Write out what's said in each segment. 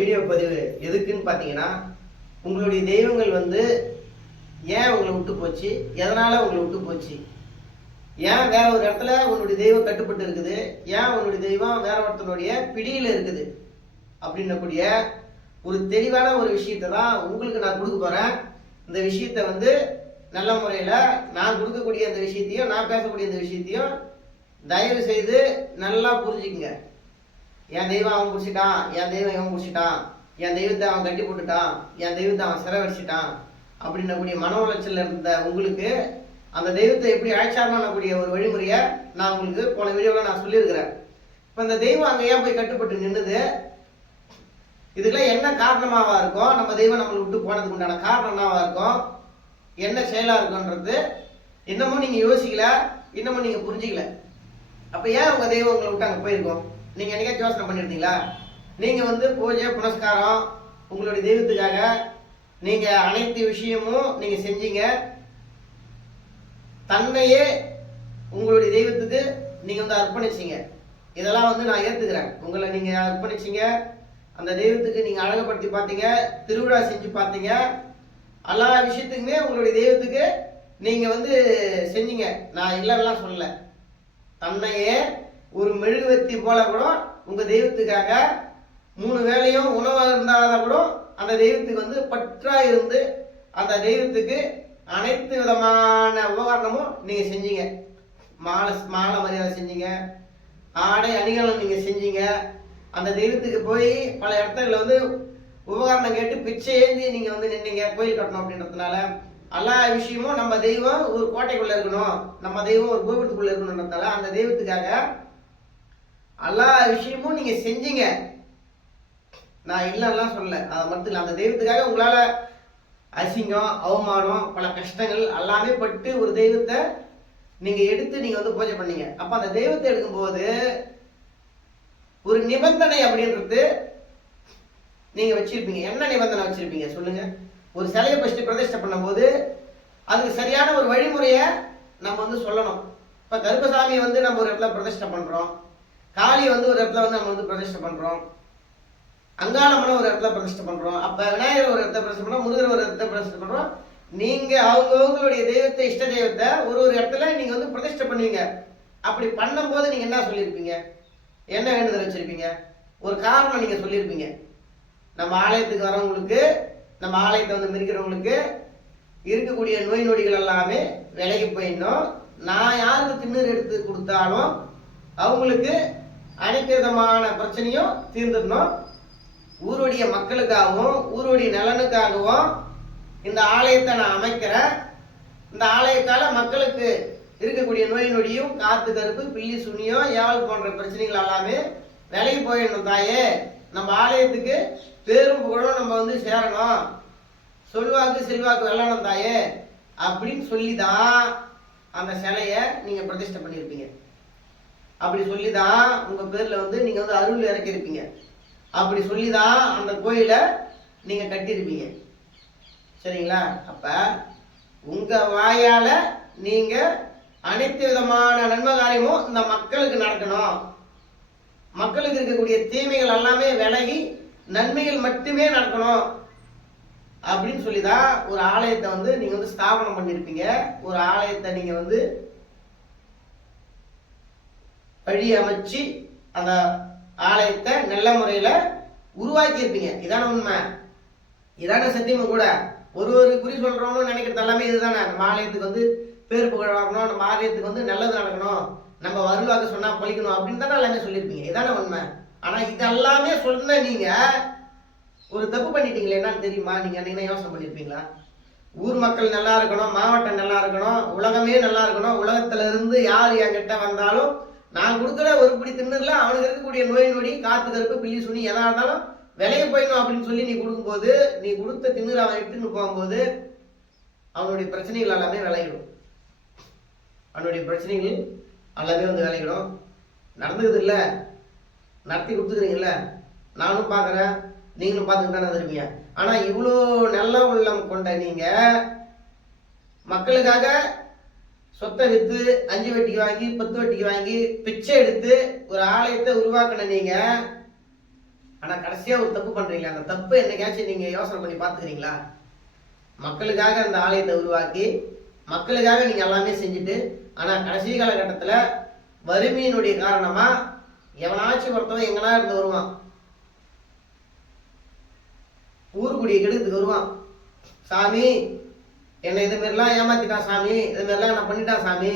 Video பதிவு எதுக்குன்னு பார்த்தீங்கன்னா, உங்களுடைய தெய்வங்கள் வந்து ஏன் உங்களை விட்டு போச்சு, எதனால் உங்களை விட்டு போச்சு, ஏன் வேற ஒரு இடத்துல உன்னுடைய தெய்வம் கட்டுப்பட்டு இருக்குது, ஏன் உன்னுடைய தெய்வம் வேற ஒருத்தனுடைய பிடியில் இருக்குது அப்படின்னக்கூடிய ஒரு தெளிவான ஒரு விஷயத்தை தான் உங்களுக்கு நான் கொடுக்க போகிறேன். இந்த விஷயத்தை வந்து நல்ல முறையில் நான் கொடுக்கக்கூடிய இந்த விஷயத்தையும் நான் பேசக்கூடிய இந்த விஷயத்தையும் தயவு செய்து நல்லா புரிஞ்சுக்குங்க. என் தெய்வம் அவன் பிடிச்சிட்டான், என் தெய்வம் இவன் பிடிச்சிட்டான், என் தெய்வத்தை அவன் கட்டி போட்டுட்டான், என் தெய்வத்தை அவன் சிறை வச்சுட்டான் அப்படின்னக்கூடிய மன உளைச்சல் இருந்த உங்களுக்கு அந்த தெய்வத்தை எப்படி ஆட்சாரமானக்கூடிய ஒரு வழிமுறையை நான் உங்களுக்கு போன வீடியோவில் நான் சொல்லியிருக்கிறேன். இப்போ இந்த தெய்வம் அங்கே ஏன் போய் கட்டுப்பட்டு நின்றுது, இதுக்கெல்லாம் என்ன காரணமாவா இருக்கும், நம்ம தெய்வம் நம்மளை விட்டு போனதுக்கு உண்டான காரணம் என்னவா இருக்கும், என்ன செயலா இருக்குன்றது இன்னமும் நீங்க யோசிக்கல, இன்னமும் நீங்க புரிஞ்சிக்கல. அப்ப ஏன் உங்க தெய்வம் உங்களை விட்டு அங்க போயிருக்கோம், நீங்க என்னைக்கா யோசனை பண்ணிருந்தீங்களா? நீங்க வந்து பூஜை புனஸ்காரம் உங்களுடைய தெய்வத்துக்காக நீங்க அனைத்து விஷயமும் நீங்க செஞ்சீங்க. தன்னையே உங்களுடைய தெய்வத்துக்கு நீங்க வந்து அர்ப்பணிச்சீங்க. இதெல்லாம் வந்து நான் ஏத்துக்கிறேன். உங்களை நீங்க அர்ப்பணிச்சீங்க, அந்த தெய்வத்துக்கு நீங்க அழகுபடுத்தி பார்த்தீங்க, திருவிழா செஞ்சு பார்த்தீங்க, எல்லா விஷயத்துக்குமே உங்களுடைய தெய்வத்துக்கு நீங்க வந்து செஞ்சீங்க. நான் இல்லைன்னா சொல்லல. தன்னையே ஒரு மெழுகுவர்த்தி போல கூட உங்க தெய்வத்துக்காக 3 வேளையும் உணவாக இருந்தாலும் கூட அந்த தெய்வத்துக்கு வந்து பற்றா இருந்து அந்த தெய்வத்துக்கு அனைத்து விதமான உபகரணமும் நீங்க செஞ்சீங்க. மாலை மரியாதை செஞ்சீங்க, ஆடை அணிகளும் நீங்க செஞ்சீங்க. அந்த தெய்வத்துக்கு போய் பல இடத்துல வந்து உபகரணம் கேட்டு பிச்சை ஏந்தி நீங்க வந்து நின்னீங்க கோயில் கட்டணும் அப்படின்றதுனால. எல்லா விஷயமும் நம்ம தெய்வம் ஒரு கோட்டைக்குள்ள இருக்கணும், நம்ம தெய்வம் ஒரு கோபுரத்துக்குள்ள இருக்கணும்ன்றதால அந்த தெய்வத்துக்காக எல்லா விஷயமும் நீங்க செஞ்சீங்க. நான் இல்லைன்னா சொல்லல, அதை மட்டும் இல்லை. அந்த தெய்வத்துக்காக உங்களால அசிங்கம், அவமானம், பல கஷ்டங்கள் எல்லாமே பட்டு ஒரு தெய்வத்தை நீங்க எடுத்து நீங்க வந்து பூஜை பண்ணீங்க. அப்ப அந்த தெய்வத்தை எடுக்கும்போது ஒரு நிபந்தனை அப்படின்றது நீங்க வச்சிருப்பீங்க. என்ன நிபந்தனை வச்சிருப்பீங்க சொல்லுங்க? ஒரு சிலையை ஃபர்ஸ்ட் பிரதிஷ்டை பண்ணும் போது அதுக்கு சரியான ஒரு வழிமுறையை நம்ம வந்து சொல்லணும். இப்ப கருப்பசாமியை வந்து நம்ம ஒரு இடத்துல பிரதிஷ்டை பண்றோம், காளியை வந்து ஒரு இடத்துல வந்து நம்ம வந்து பிரதிஷ்டை பண்றோம், அங்காளம்மனை ஒரு இடத்துல பிரதிஷ்டை பண்றோம், அப்ப விநாயகர் ஒரு இடத்துல பிரதிஷ்டை பண்றோம், முருகர் ஒரு இடத்துல பிரதிஷ்டை பண்றோம். நீங்க அவங்களுடைய தெய்வத்தை, இஷ்ட தெய்வத்தை ஒரு இடத்துல நீங்க வந்து பிரதிஷ்டை பண்ணுவீங்க. அப்படி பண்ணும் போது நீங்க என்ன சொல்லியிருப்பீங்க, என்ன வேண்டுதல் வச்சிருப்பீங்க, ஒரு காரணம் நீங்க சொல்லியிருப்பீங்க. நம்ம ஆலயத்துக்கு வரவங்களுக்கு, நம்ம ஆலயத்தை வந்து மிதிக்கிறவங்களுக்கு இருக்கக்கூடிய நோய் நொடிகள் எல்லாமே விலகி போயிடணும். நான் யாருக்கு திண்ணூர் எடுத்து கொடுத்தாலும் அவங்களுக்கு அனைத்து விதமான பிரச்சனையும் தீர்ந்துடணும். ஊருடைய மக்களுக்காகவும் ஊருடைய நலனுக்காகவும் இந்த ஆலயத்தை நான் அமைக்கிறேன். இந்த ஆலயத்தால மக்களுக்கு இருக்கக்கூடிய நோய் நொடியும், காத்து கருப்பு, பில்லி சுனியம், ஏவல் போன்ற பிரச்சனைகள் எல்லாமே விலகி போயிடணும் தாயே. நம்ம ஆலயத்துக்கு பேரும் புகழும் நம்ம வந்து சேரணும், சொல்வாக்கு செல்வாக்கு வெல்லணும் தாயே அப்படின்னு சொல்லிதான் அந்த சிலையை நீங்க பிரதிஷ்டை பண்ணியிருப்பீங்க. அப்படி சொல்லிதான் உங்க பேர்ல வந்து நீங்க வந்து அருள் இறக்கிருப்பீங்க. அப்படி சொல்லிதான் அந்த கோயிலை நீங்க கட்டியிருப்பீங்க. சரிங்களா? அப்ப உங்க வாயால நீங்க அனைத்து விதமான நன்மை காரியமும் இந்த மக்களுக்கு நடக்கணும், மக்களுக்கு இருக்கக்கூடிய தீமைகள் எல்லாமே விலகி நன்மைகள் மட்டுமே நடக்கணும் அப்படின்னு சொல்லிதான் ஒரு ஆலயத்தை வந்து நீங்க வந்து ஸ்தாபனம் பண்ணிருப்பீங்க. ஒரு ஆலயத்தை நீங்க வந்து வழி அமைச்சு அந்த ஆலயத்தை நல்ல முறையில உருவாக்கி இருப்பீங்க. இதான உண்மை, இதான சத்தியமும் கூட. ஒரு குறி சொல்றோம்னு நினைக்கிறது எல்லாமே இதுதானே. நம்ம ஆலயத்துக்கு வந்து பேர் புகழ் வரணும், நம்ம ஆலயத்துக்கு வந்து நல்லது நடக்கணும், நம்ம வருவாக்க சொன்னா பழிக்கணும் அப்படின்னு தானே எல்லாமே சொல்லியிருப்பீங்க. இதான உண்மை. ஆனா இதெல்லாமே சொன்ன நீங்க ஒரு தப்பு பண்ணிட்டீங்களே, என்னன்னு தெரியுமா? நீங்க என்ன யோசனை பண்ணிருப்பீங்களா? ஊர் மக்கள் நல்லா இருக்கணும், மாவட்டம் நல்லா இருக்கணும், உலகமே நல்லா இருக்கணும், உலகத்துல இருந்து யார் என்கிட்ட வந்தாலும் நான் கொடுக்குற ஒரு பிடி திண்ணுல அவனுக்கு இருக்கக்கூடிய நோய் நொடி, காத்து கருப்பு, பில்லி சுனி எதா இருந்தாலும் விலையை போயிடணும் அப்படின்னு சொல்லி நீ கொடுக்கும்போது, நீ கொடுத்த திண்ணூர் அவன் எடுத்துன்னு போகும்போது அவனுடைய பிரச்சனைகள் எல்லாமே விளையிடும். அவனுடைய பிரச்சனைகள் எல்லாமே வந்து விளையிடும். நடந்துக்குது இல்லை, நடத்தி கொடுத்துக்கிறீங்கல்ல, நானும் பார்க்குறேன், நீங்களும் பார்த்துட்டு தானே தருவீங்க. ஆனா இவ்வளோ நல்ல உள்ளம் கொண்ட நீங்க மக்களுக்காக சொத்தை வித்து 5 வட்டிக்கு வாங்கி 10 வட்டிக்கு வாங்கி பிச்சை எடுத்து ஒரு ஆலயத்தை உருவாக்கின நீங்க ஆனா கடைசியா ஒரு தப்பு பண்றீங்களா? அந்த தப்பு என்னைக்காச்சும் நீங்க யோசனை பண்ணி பார்த்துக்கிறீங்களா? மக்களுக்காக அந்த ஆலயத்தை உருவாக்கி மக்களுக்காக நீங்க எல்லாமே செஞ்சுட்டு, ஆனா கடைசி காலகட்டத்துல வறுமையினுடைய காரணமா எவனாச்சும் ஒருத்தவன் எங்கன்னா இருந்து வருவான், ஊருக்குடிய கெடுக்கிறதுக்கு வருவான். சாமி என்னை இது மாதிரிலாம் ஏமாத்திட்டான் சாமி, இது மாதிரிலாம் நான் பண்ணிட்டான் சாமி,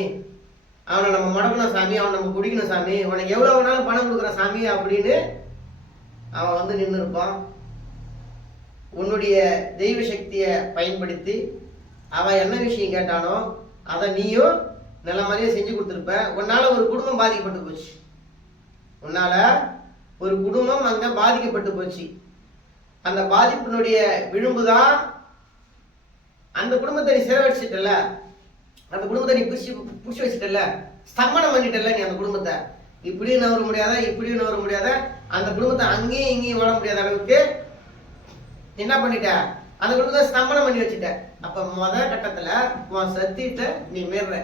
அவனை நம்ம முடக்கணும் சாமி, அவனை நம்ம குடிக்கணும் சாமி, உனக்கு எவ்வளவு வேணாலும் பணம் கொடுக்குறான் சாமி அப்படின்னு அவன் வந்து நின்று இருப்பான். உன்னுடைய தெய்வ சக்தியை பயன்படுத்தி அவன் என்ன விஷயம் கேட்டானோ அதை நீயும் நல்ல மாதிரியே செஞ்சு கொடுத்துருப்ப. உன்னால ஒரு குடும்பம் பாதிக்கப்பட்டு போச்சு, உன்னால ஒரு குடும்பம் அங்க பாதிக்கப்பட்டு போச்சு. அந்த பாதிப்பினுடைய விளிம்புதான் அந்த குடும்பத்தை நீ சிறவடிச்சிட்டல, அந்த குடும்பத்தை நீ புடிச்சு வச்சுட்டல, ஸ்தம்பனம் பண்ணிட்டல. நீ அந்த குடும்பத்தை இப்படியும் நவர முடியாத, இப்படியும் நவர முடியாத, அந்த குடும்பத்தை அங்கேயும் இங்கேயும் ஓட முடியாத அளவுக்கு என்ன பண்ணிட்ட, அந்த குடும்பத்தை ஸ்தம்பனம் பண்ணி வச்சுட்ட. அப்ப முதல் கட்டத்துல உன் சத்தியத்தை நீ மீற,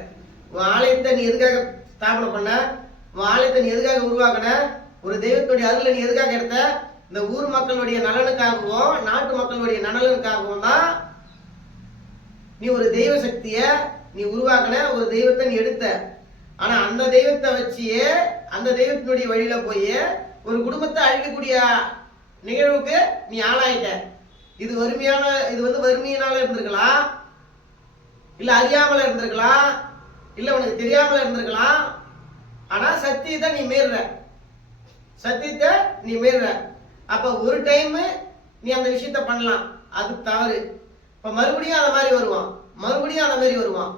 உன் ஆலயத்தை நீ எதுக்காக ஸ்தாபனம் பண்ண, உன் ஆலயத்தை நீ எதுக்காக உருவாக்கின, ஒரு தெய்வத்துடைய அருளை நீ எதுக்காக எடுத்த, இந்த ஊர் மக்களுடைய நலனுக்காகவும் நாட்டு மக்களுடைய நலனுக்காகவும் தான் நீ ஒரு தெய்வ சக்திய நீ உருவாக்கின, ஒரு தெய்வத்தை நீ எடுத்த. ஆனா அந்த தெய்வத்தை வச்சியே அந்த தெய்வத்தினுடைய வழியில போய் ஒரு குடும்பத்தை அழிக்கக்கூடிய நிகழ்வுக்கு நீ ஆளாயிட்ட. இது வறுமையினால இருந்திருக்கலாம், இல்ல அறியாமல இருந்திருக்கலாம், இல்ல உனக்கு தெரியாமல இருந்திருக்கலாம். ஆனா சத்தியத்தை நீ மீற, சத்தியத்தை நீ மீற. அப்ப ஒரு டைம் நீ அந்த விஷயத்த பண்ணலாம், அது தவறு. இப்ப மறுபடியும் அந்த மாதிரி வருவான், மறுபடியும் அந்த மாதிரி வருவான்.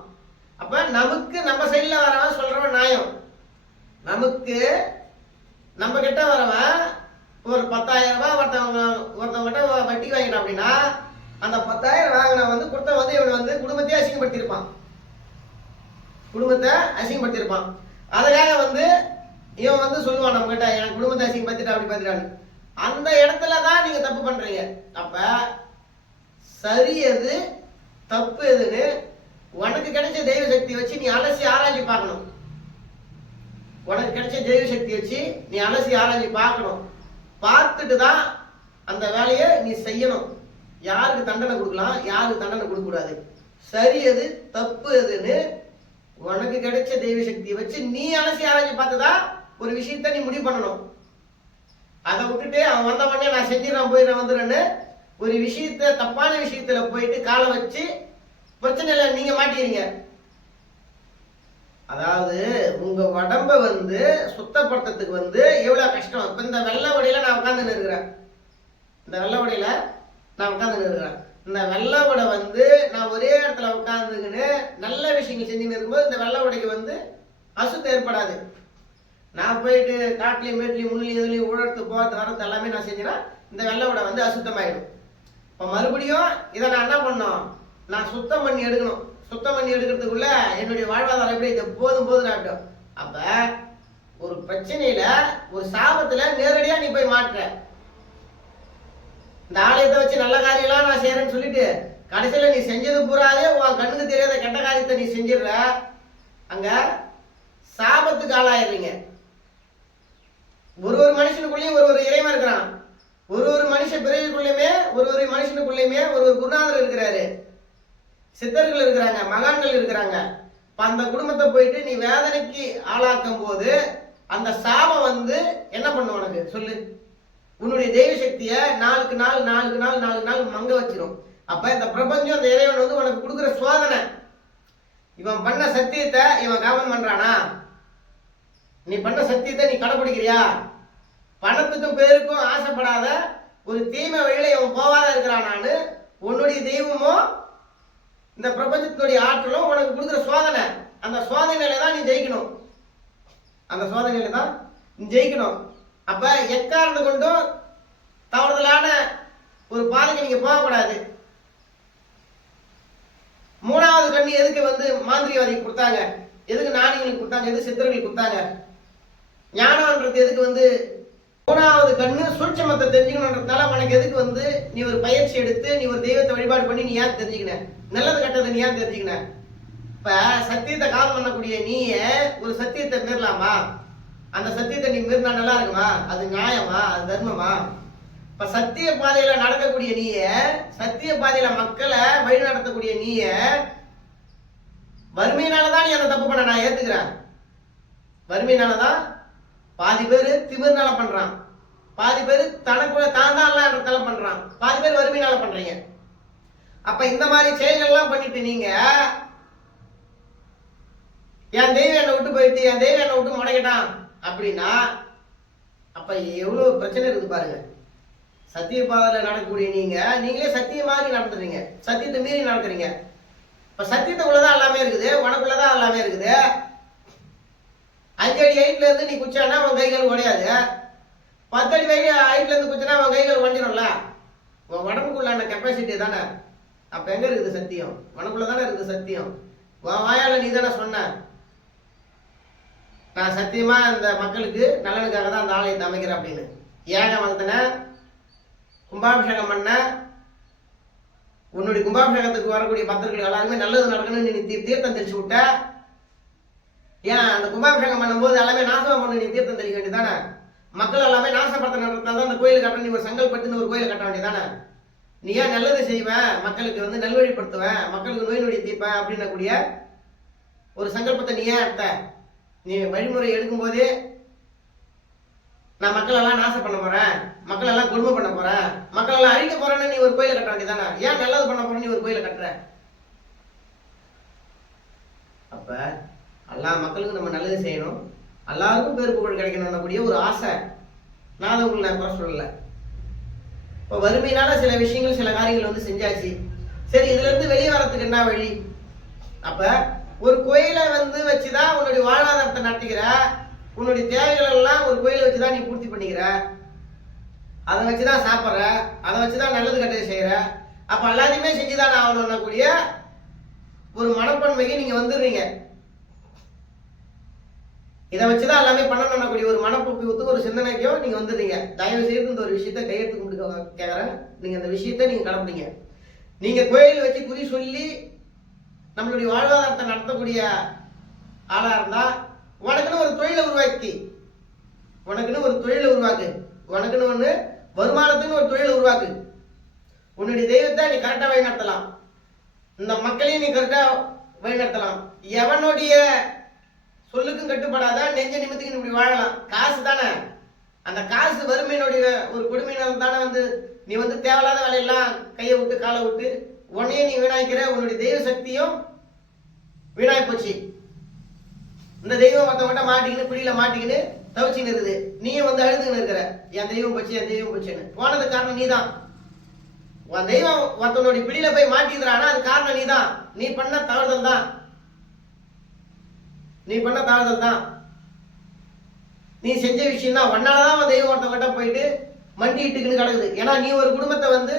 அப்ப நமக்கு நம்ம சைட்ல வரவன் சொல்றவன் நியாயம், நமக்கு நம்ம கிட்ட வரவன் ஒரு 10,000 ரூபாய் ஒருத்தவங்கிட்ட வட்டி வாங்கிட்டான் அப்படின்னா அந்த 10,000 வாங்கின வந்து கொடுத்த வந்து இவன் வந்து குடும்பத்தையே அசிங்கப்படுத்தியிருப்பான், குடும்பத்தை அசிங்கப்படுத்தியிருப்பான். அதுக்காக வந்து இவன் வந்து சொல்லுவான் நம்ம கிட்ட, என் குடும்பத்தை அசிங்கப்படுத்திட்டா அப்படி பார்த்துட்டான்னு. அந்த இடத்துலதான் நீங்க தப்பு பண்றீங்க. அப்ப சரி எது தப்பு எதுன்னு உனக்கு கிடைச்ச தெய்வ சக்தி வச்சு நீ அலசி ஆராய்ச்சி பார்க்கணும். உனக்கு கிடைச்ச தெய்வ சக்தி வச்சு நீ அலசி ஆராய்ச்சி பார்க்கணும். பார்த்துட்டு தான் அந்த வேலையை நீ செய்யணும். யாருக்கு தண்டனை கொடுக்கலாம், யாருக்கு தண்டனை கொடுக்க கூடாது, சரி எது தப்பு எதுன்னு உனக்கு கிடைச்ச தெய்வ சக்தியை வச்சு நீ அலசி ஆராய்ச்சி பார்த்துதான் ஒரு விஷயத்த நீ முடிவு பண்ணணும். அதை விட்டுட்டு அவன் வந்த உடனே நான் செஞ்சிடறேன் போயிடுறேன் வந்துடுறேன்னு ஒரு விஷயத்த தப்பான விஷயத்துல போயிட்டு காலை வச்சு பிரச்சனையில நீங்க மாட்டிக்கிறீங்க. அதாவது உங்க உடம்ப வந்து சுத்தப்படுத்துறதுக்கு வந்து எவ்வளவு கஷ்டம். இப்ப இந்த வெள்ளை உடையில நான் உட்கார்ந்து இருக்கிறேன், இந்த வெள்ளை உடையில நான் உட்கார்ந்து இருக்கிறேன். இந்த வெள்ளை உடை வந்து நான் ஒரே இடத்துல உட்கார்ந்துக்கின்னு நல்ல விஷயங்கள் செஞ்சுன்னு இருக்கும்போது இந்த வெள்ளை உடைக்கு வந்து அசுத்தம் ஏற்படாது. நான் போயிட்டு காட்டுலையும் மேட்லையும் முன்னிலையும் இதுலையும் உழத்து போகிறது வரது எல்லாமே நான் செஞ்சேன்னா இந்த வெள்ளை உடை வந்து அசுத்தமாயிடும். இப்போ மறுபடியும் இதை நான் என்ன பண்ணணும், நான் சுத்தம் பண்ணி எடுக்கணும். சுத்தம் பண்ணி எடுக்கிறதுக்குள்ள என்னுடைய வாழ்வாதாரம் எப்படி இது போதும் ஆகிடும். அப்ப ஒரு பிரச்சனையில ஒரு சாபத்துல நேரடியா நீ போய் மாற்ற. இந்த ஆலயத்தை வச்சு நல்ல காரியம்லாம் நான் செய்யறேன்னு சொல்லிட்டு கடைசியில நீ செஞ்சது பூராவே உன் கண்ணுக்கு தெரியாத கெட்ட காரியத்தை நீ செஞ்சிடுற, அங்க சாபத்துக்கு ஆளாயிடுறீங்க. ஒரு மனுஷனுக்குள்ளேயும் ஒரு இறைவன் இருக்கிறான், ஒரு மனுஷ பிறவிக்குள்ளயுமே ஒரு மனுஷனுக்குள்ளயுமே ஒரு குருநாதர் இருக்கிறாரு, சித்தர்கள் இருக்கிறாங்க, மகான்கள் இருக்கிறாங்க. அந்த குடும்பத்தை போயிட்டு நீ வேதனைக்கு ஆளாக்கும் போது அந்த சாபம் வந்து என்ன பண்ணும் உனக்கு சொல்லு, உன்னுடைய தெய்வ சக்திய நாளுக்கு நாள் மங்க வச்சிரும். அப்ப இந்த பிரபஞ்சம் அந்த இறைவன் வந்து உனக்கு கொடுக்குற சோதனை. இவன் பண்ண சத்தியத்தை இவன் கவனம் பண்றானா, நீ பண்ண சத்தியத்தை நீ கடைபிடிக்கிறியா, பணத்துக்கும் பேருக்கும் ஆசைப்படாத ஒரு தீமை வழியில இவன் போவாத இருக்கிறானான்னு உன்னுடைய தெய்வமோ இந்த பிரபஞ்சத்தினுடைய ஆற்றலும் உனக்கு கொடுக்குற சோதனை. அந்த சோதனையில தான் நீ ஜெயிக்கணும், அந்த சோதனையில தான் நீ ஜெயிக்கணும். அப்ப எக்காரணத்தை கொண்டும் தவறுதலான ஒரு பாதைக்கு நீங்க போகக்கூடாது. மூணாவது கண்ணு எதுக்கு வந்து மாந்திரிகவாதிக்கு கொடுத்தாங்க, எதுக்கு ஞானிகளுக்கு கொடுத்தாங்க, எதுக்கு சித்தர்களுக்கு கொடுத்தாங்க? ஞானம்ன்றது எதுக்கு வந்து மூணாவது கண்ணு சூட்சமத்தை தெரிஞ்சுக்கணுன்றதால உனக்கு எதுக்கு வந்து நீ ஒரு பயிற்சி எடுத்து நீ ஒரு தெய்வத்தை வழிபாடு பண்ணி நீ ஏன் தெரிஞ்சுக்கின, நல்லது கெட்டதை நீ ஏன் தெரிஞ்சுக்கின? இப்ப சத்தியத்தை கால் பண்ணக்கூடிய நீய ஒரு சத்தியத்தை மீறலாமா? அந்த சத்தியத்தை நீ மீறினா நல்லா இருக்குமா? அது நியாயமா? அது தர்மமா? இப்ப சத்திய பாதையில நடக்கக்கூடிய நீய, சத்திய பாதையில மக்களை வழி நடத்தக்கூடிய நீய, வறுமையினாலதான் நீ அந்த தப்பு பண்ண நான் ஏத்துக்கிறேன். வறுமையினாலதான் பாதி பேரு திமிர்னால பண்றான், பாதி பேரு தனக்குள்ள தான் தான் பண்றான், பாதி பேர் வறுமையினால பண்றீங்க. அப்ப இந்த மாதிரி செயல்கள் எல்லாம் பண்ணிட்டு நீங்க என் தெய்வம் என்னை விட்டு போயிட்டு, என் தெய்வம் என்னை விட்டு முடக்கிட்டான் அப்படின்னா அப்ப எவ்வளவு பிரச்சனை இருக்குது பாருங்க. சத்திய பாதையில நடக்கக்கூடிய நீங்களே சத்திய மாதிரி நடத்துறீங்க, சத்தியத்தை மீறி நடத்துறீங்க. இப்ப சத்தியத்துக்குள்ளதான் எல்லாமே இருக்குது, உனக்குள்ளதான் எல்லாமே இருக்குது. 5 அடி ஹைட்ல இருந்து நீ குச்சானா உன் கைகள் உடையாது. 10 அடி ஹைட்ல இருந்து குச்சினா உன் கைகள் உடஞ்சிடும்ல. உன் உடம்புக்குள்ள கெப்பாசிட்டி தானே. அப்ப எங்க இருக்குது சத்தியம்? உனக்குள்ளதானே இருக்குது சத்தியம். உன் வாயால நீ தானே சொன்ன, நான் சத்தியமா இந்த மக்களுக்கு நலனுக்காக தான் அந்த ஆலயத்தை அமைக்கிறேன் அப்படின்னு. ஏக வளர்த்தன, கும்பாபிஷேகம் பண்ண, உன்னுடைய கும்பாபிஷேகத்துக்கு வரக்கூடிய பக்தர்கள் எல்லாருமே நல்லது நடக்கணும்னு நீ தீர்த்தம் தெளிச்சு விட்ட. ஏன் அந்த கும்பாபிஷேகம் பண்ணும்போது எல்லாமே நாசம் பண்ண நீ தீர்த்தம் தெளிக்க வேண்டியதானே? மக்கள் எல்லாமே நாசப்படுத்த நடத்தினா அந்த கோயில் கட்ட நீ ஒரு சங்கல்பட்டுன்னு ஒரு கோயில் கட்ட வேண்டியதானே? நீ ஏன் நல்லது செய்வேன், மக்களுக்கு நல்வழிப்படுத்துவேன், மக்களுக்கு நோய் நொடி தீர்ப்பேன் அப்படின்னக்கூடிய ஒரு சங்கல்பத்தை நீ ஏன் எடுத்த? நீ வழிமுறை எடுக்கும் போதே நான் மக்கள் எல்லாம் நாசம் பண்ண போறேன், மக்கள் எல்லாம் கொடுமை பண்ண போறேன், மக்கள் எல்லாம் அழிக்க போறேன்னு நீ ஒரு கோயிலை கட்ட வேண்டியதானே? ஏன் நல்லது பண்ண போறேன்னு நீ ஒரு கோயிலை கட்டுற? அப்ப எல்லா மக்களுக்கும் நம்ம நல்லது செய்யணும், எல்லாருக்கும் பேரு புகழ் கிடைக்கணும்னக்கூடிய ஒரு ஆசை. நான் அதை உங்களுக்கு குறை சொல்லல. இப்போ வறுமையினால சில விஷயங்கள் சில காரியங்கள் செஞ்சாச்சு. சரி, இதுல இருந்து வெளியே வரத்துக்கு என்ன வழி? அப்ப ஒரு கோயிலை வச்சுதான் உன்னுடைய வாழ்வாதாரத்தை நடத்திக்கிற, உன்னுடைய தேவைகள் எல்லாம் ஒரு கோயிலை வச்சுதான் நீ பூர்த்தி பண்ணிக்கிற, அதை வச்சுதான் சாப்பிட்ற, அதை வச்சுதான் நல்லது கெட்டது செய்யற. அப்ப எல்லாத்தையுமே செஞ்சுதான் ஆகணும்னக்கூடிய ஒரு மனப்பான்மைக்கு நீங்க வந்துடுறீங்க. இதை வச்சுதான் எல்லாமே பண்ணணும்னக்கூடிய ஒரு மனப்போக்கு ஒரு சிந்தனைக்கும் நீங்க வந்துடுறீங்க. தயவு செய்து இந்த ஒரு விஷயத்த கையெழுத்து கொடுக்க கேட்கறேன். நீங்க அந்த விஷயத்த நீங்க கடைப்பிடிங்க. நீங்க கோயில் வச்சு குறி சொல்லி நம்மளுடைய வாழ்வாதாரத்தை நடத்தக்கூடிய ஆளா இருந்தா உனக்குன்னு ஒரு தொழிலை உருவாக்கி, உனக்குன்னு ஒரு தொழிலை உருவாக்கு, உனக்குன்னு ஒண்ணு வருமானத்துன்னு ஒரு தொழிலை உருவாக்கு. உன்னுடைய தெய்வத்தை நீ கரெக்டா வழி நடத்தலாம், இந்த மக்களையும் நீ கரெக்டா வழி நடத்தலாம். எவனுடைய சொல்லுக்கும் கட்டுப்படாத, நெஞ்ச நிமித்துக்கு இப்படி வாழலாம். காசு தானே, அந்த காசு வறுமையினுடைய ஒரு கொடுமையினால் தானே நீ தேவையில்லாத வேலையெல்லாம் கையை விட்டு காலை விட்டு உன்னையே நீ வீணாய்க்கிற. உன்னுடைய தெய்வ சக்தியும் வீணாய் போச்சு. இந்த தெய்வம் மொத்தவட்ட மாட்டிக்கின்னு பிடியில மாட்டிக்கின்னு தவிச்சுன்னு இருக்குது. நீயும் அழுதுன்னு இருக்கிற, என் தெய்வம் போச்சு என் தெய்வம் போச்சுன்னு. போனது காரணம் நீ தான். உன் தெய்வம் ஒருத்தனுடைய பிடியில போய் மாட்டிக்கிறானா அது காரணம் நீ தான். நீ பண்ண தவறுதல் தான், நீ பண்ண தவறுதல் தான், நீ செஞ்ச விஷயம் தான். ஒன்னாலதான் தெய்வம் ஒருத்தவங்கிட்ட போயிட்டு மண்டிட்டுக்குன்னு கிடக்குது. ஏன்னா நீ ஒரு குடும்பத்தை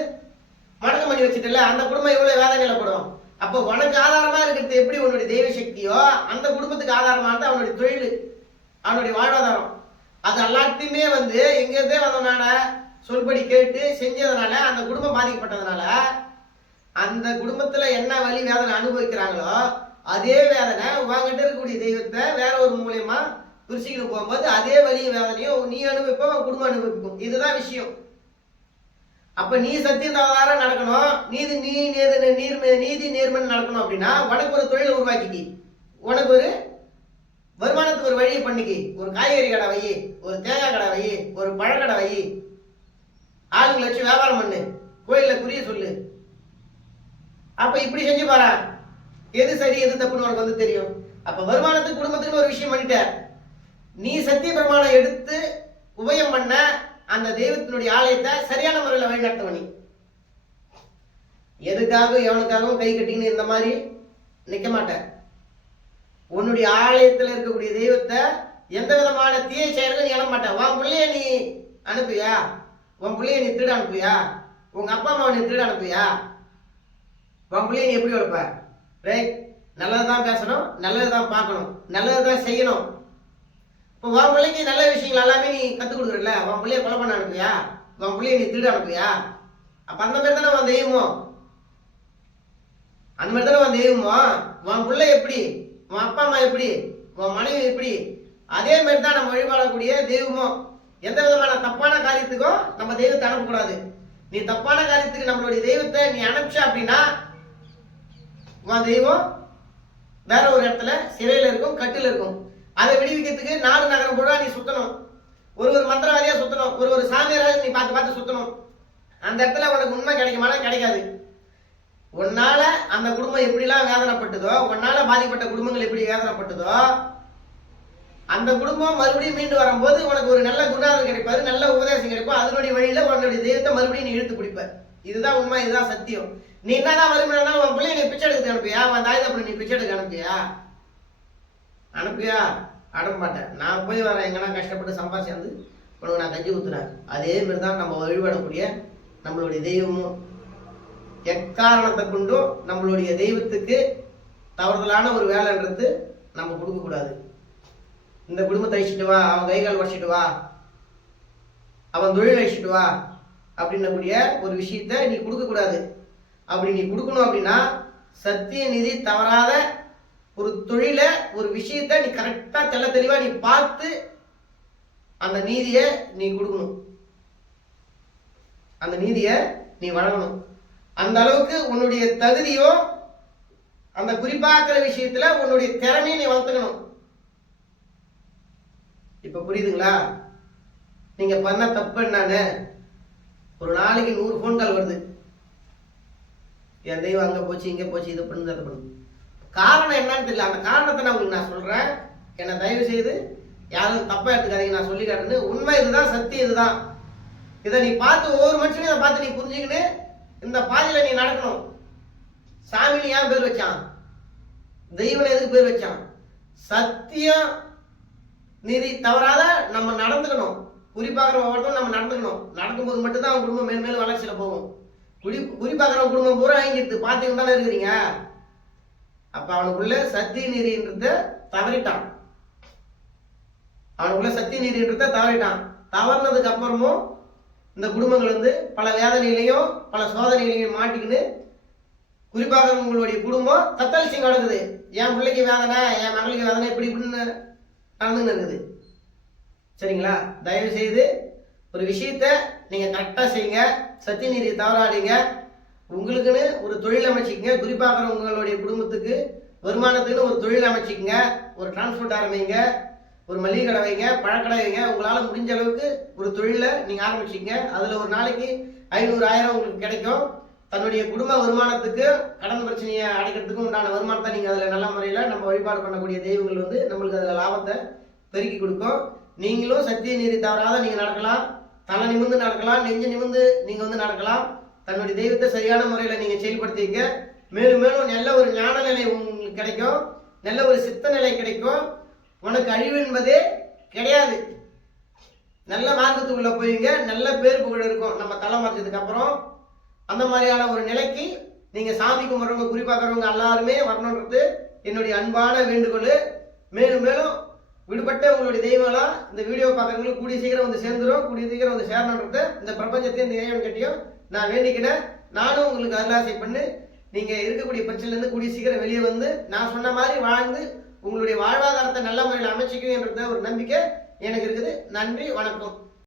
மடங்கு பண்ணி வச்சுட்டல, அந்த குடும்பம் எவ்வளவு வேதனையில படும். அப்போ உனக்கு ஆதாரமா இருக்கிறது எப்படி உன்னுடைய தெய்வ சக்தியோ, அந்த குடும்பத்துக்கு ஆதாரமானது அவனுடைய தொழில், அவனுடைய வாழ்வாதாரம். அது எல்லாத்தையுமே எங்கேருந்தே வந்தவனால சொல்படி கேட்டு செஞ்சதுனால அந்த குடும்பம் பாதிக்கப்பட்டதுனால அந்த குடும்பத்துல என்ன வலி வேதனை அனுபவிக்கிறாங்களோ அதே வேதனை உங்ககிட்ட இருக்கக்கூடிய தெய்வத்தை வேற ஒரு மூலியமா பிரிச்சுக்கிட்டு போகும்போது அதே வலியும் வேதனையும் நீ அனுபவிப்ப, உன் குடும்பம் அனுபவிக்கும். இதுதான் விஷயம். அப்ப நீ சத்தியம் தவறாக நடக்கணும், நீதி நேர்மன் நடக்கணும் அப்படின்னா உனக்கு ஒரு தொழில் உருவாக்கி, உனக்கு ஒரு வருமானத்துக்கு ஒரு வழியை பண்ணிக்கி. ஒரு காய்கறி கடை வை, ஒரு தேங்காய் கடை வை, ஒரு பழக்கடை வை, ஆளுங்களை வச்சு வியாபாரம் பண்ணு, கோயில்ல குறிய சொல்லு. அப்ப இப்படி செஞ்சு பாரு, எது சரி எது தப்புன்னு உனக்கு தெரியும். அப்ப வருமானத்துக்கு குடும்பத்துக்கு ஒரு விஷயம் பண்ணிட்ட, நீ சத்திய பிரமாணம் எடுத்து உபயம் பண்ண அந்த தெய்வத்தினுடைய ஆலயத்தை சரியான முறையில் வழிநடத்தவனி. எதுக்காக எவனுக்காகவும் கை கட்டின்னு இந்த மாதிரி நிக்க மாட்டேன். உன்னுடைய ஆலயத்தில் இருக்கக்கூடிய தெய்வத்தை எந்த விதமான தீய செயல்கள் நீ எழ மாட்டேன். உன் பிள்ளைய நீ அனுப்புவியா? உன் பிள்ளைய நீ திருட அனுப்புவியா? உங்க அப்பா அம்மாவை நீ திருட அனுப்புவியா? உன் பிள்ளைய நீ எப்படி வைப்ப? ரைட், நல்லதுதான் பேசணும், நல்லதுதான் பார்க்கணும், நல்லதுதான் செய்யணும். இப்போ உன் பிள்ளைக்கு நல்ல விஷயங்கள் எல்லாமே நீ கற்றுக் கொடுக்குறல. உன் பிள்ளைய கொலை பண்ண அனுப்புவியா? உன் பிள்ளைய நீ திருட அனுப்புவியா? அப்ப அந்த மாதிரி தானே உன் தெய்வமோ, அந்த மாதிரி தானே உன் தெய்வமோ. உன் பிள்ளை எப்படி, உன் அப்பா அம்மா எப்படி, உன் மனைவி எப்படி, அதே மாதிரி தான் நம்ம வழிபாடக்கூடிய தெய்வமோ. எந்த விதமான தப்பான காரியத்துக்கும் நம்ம தெய்வத்தை அனுப்பக்கூடாது. நீ தப்பான காரியத்துக்கு நம்மளுடைய தெய்வத்தை நீ அனுப்பிச்ச அப்படின்னா உன் தெய்வம் வேற ஒரு இடத்துல சிறையில இருக்கும், கட்டில இருக்கும். அதை விடுவிக்கிறதுக்கு நாடு நகரம் கூட நீ சுத்தணும். ஒரு மந்திரவாதியா சுத்தணும், ஒரு சாமியாராக நீ பார்த்து பார்த்து சுத்தணும். அந்த இடத்துல உனக்கு உண்மை கிடைக்குமானா கிடைக்காது. உன்னால அந்த குடும்பம் எப்படிலாம் வேதனைப்பட்டதோ, உன்னால பாதிப்பட்ட குடும்பங்கள் எப்படி வேதனைப்பட்டதோ, அந்த குடும்பம் மறுபடியும் மீண்டு வரும்போது உனக்கு ஒரு நல்ல குருநாதர் கிடைப்பாரு, நல்ல உபதேசம் கிடைக்கும். அதனுடைய வழியில உன்னுடைய தெய்வத்தை மறுபடியும் நீ இழுத்து பிடிப்ப. இதுதான் உண்மை, இதுதான் சத்தியம். நீ என்னதான் வருமானா உன் பிள்ளைய நீ பிச்சை எடுத்து அனுப்பியா? உன் தாய் தப்படி நீ பிச்சை எடுக்க அனுப்பியா? அனுப்ப மாட்டேன். நான் போய் வரேன், எங்கன்னா கஷ்டப்பட்டு சம்பாதிச்சு வந்து உனக்கு நான் கஞ்சி ஊத்துறேன். அதே மாதிரி தான் நம்ம வழிபடக்கூடிய நம்மளுடைய தெய்வமும். எக்காரணத்தை கொண்டும் நம்மளுடைய தெய்வத்துக்கு தவறுதலான ஒரு வேலைன்றது நம்ம கொடுக்க கூடாது. இந்த குடும்பத்தை அழிச்சிட்டு வா, அவன் கைகால் உடச்சிட்டு வா, அவன் தொழில் அழிச்சிட்டு வா அப்படின்னக்கூடிய ஒரு விஷயத்த நீ கொடுக்க கூடாது. அப்படி நீ கொடுக்கணும் அப்படின்னா சத்திய நிதி தவறாத ஒரு தொழில ஒரு விஷயத்த நீ கரெக்டா தெள்ள தெளிவா நீ பார்த்து அந்த நீதிய நீ கொடுக்கணும், அந்த நீதிய நீ வழங்கணும். அந்த அளவுக்கு உன்னுடைய தகுதியோ அந்த குறிப்பாக்குற விஷயத்துல உன்னுடைய திறமையை நீ வளர்த்துக்கணும். இப்ப புரியுதுங்களா? நீங்க பண்ண தப்பு என்னன்னு ஒரு நாளைக்கு 100 போன் கால் வருது. என் தெய்வம் அங்க போச்சு, இங்க போச்சு, இதை பண்ணு, அதை பண்ணு. காரணம் என்னன்னு தெரியல. அந்த காரணத்தை நான் உங்களுக்கு நான் சொல்றேன். என்ன தயவு செய்து யாரும் தப்பா எடுத்துக்காதீங்க, நான் சொல்லி காட்டுன்னு. உண்மை இதுதான், சத்தியம் இதுதான். இதை நீ பார்த்து ஒவ்வொரு மனுஷனையும் இதை பார்த்து நீ புரிஞ்சுக்கின்னு இந்த பாதையில நீ நடக்கணும். சாமினி ஏன் பேர் வச்சான்? தெய்வன் எதுக்கு பேர் வச்சான்? சத்தியம் நீதி தவறாத நம்ம நடந்துக்கணும். குறிப்பாகிற ஒவ்வொருத்தரும் நம்ம நடந்துக்கணும். நடக்கும்போது மட்டும்தான் அவன் குடும்பம் மேல் மேலும் வளர்ச்சியில போகும். குறிப்பாகிற குடும்பம் பூரா வாங்கிட்டு பார்த்துக்கிட்டு தானே இருக்கிறீங்க. அப்ப அவனுக்குள்ள சத்திய நீதின்றத தவறிட்டான். அவனுக்குள்ள சத்திய நீதின்றத தவறிட்டான். தவறினதுக்கு அப்புறமும் இந்த குடும்பங்கள் வந்து பல வேதனையிலையும் பல சோதனையிலையும் மாட்டிக்கின்னு, குறிப்பாக உங்களுடைய குடும்பம் தத்தளிச்சு நடக்குது. என் பிள்ளைக்கு வேதனை, என் மகளுக்கு வேதனை, இப்படி இப்படின்னு நடந்துன்னு இருக்குது. சரிங்களா? தயவு செய்து ஒரு விஷயத்த நீங்க கரெக்டா செய்யுங்க. சத்திய நீதியை தவறாடிங்க. உங்களுக்குன்னு ஒரு தொழில் அமைச்சிக்கங்க. குறிப்பாக உங்களுடைய குடும்பத்துக்கு வருமானத்துக்குன்னு ஒரு தொழில் அமைச்சிக்கங்க. ஒரு டிரான்ஸ்போர்ட் ஆரம்பிங்க, ஒரு மளிகை கடை வைங்க, பழக்கடை வைங்க. உங்களால முடிஞ்ச அளவுக்கு ஒரு தொழிலை நீங்க ஆரம்பிச்சிக்கங்க. அதுல ஒரு நாளைக்கு 500 1000 உங்களுக்கு கிடைக்கும். தன்னுடைய குடும்ப வருமானத்துக்கு கடன் பிரச்சனையை அடைக்கிறதுக்கும் உண்டான வருமானத்தை நீங்க அதுல நல்ல முறையில நம்ம வழிபாடு பண்ணக்கூடிய தெய்வங்கள் வந்து நம்மளுக்கு அதுல லாபத்தை பெருக்கி கொடுக்கும். நீங்களும் சத்திய நீதி தவறாத நீங்க நடக்கலாம். தலை நிமிர்ந்து நடக்கலாம், நெஞ்சு நிமிர்ந்து நீங்க வந்து நடக்கலாம். தன்னுடைய தெய்வத்தை சரியான முறையில நீங்க செயல்படுத்திக்க. மேலும் மேலும் நல்ல ஒரு ஞான நிலை உங்களுக்கு கிடைக்கும், நல்ல ஒரு சித்த நிலை கிடைக்கும். உனக்கு அழிவு என்பதே கிடையாது. நல்ல மார்க்கத்துக்குள்ள போயிங்க, நல்ல பேர் புகழ் இருக்கும் நம்ம தலை மாற்றத்துக்கு அப்புறம். அந்த மாதிரியான ஒரு நிலைக்கு நீங்க சாமி கும்பிட்றவங்க, குறிப்பாக்குறவங்க எல்லாருமே வரணுன்றது என்னுடைய அன்பான வேண்டுகோள். மேலும் மேலும் விடுபட்ட உங்களுடைய தெய்வம்லாம் இந்த வீடியோ பார்க்குறவங்களுக்கு கூடிய சீக்கிரம் வந்து சேர்ந்துடும், கூடிய சீக்கிரம் வந்து சேரணுன்றது இந்த பிரபஞ்சத்தையும் இந்த இறைவன் கட்டியும் நான் வேண்டிக்கிறேன். நானும் உங்களுக்கு அருளாசை பண்ணு நீங்க இருக்கக்கூடிய பிரச்சனையிலேருந்து கூடிய சீக்கிரம் வெளியே வந்து நான் சொன்ன மாதிரி வாழ்ந்து உங்களுடைய வாழ்வாதாரத்தை நல்ல முறையில் அமைச்சிக்கும் என்ற ஒரு நம்பிக்கை எனக்கு இருக்குது. நன்றி, வணக்கம்.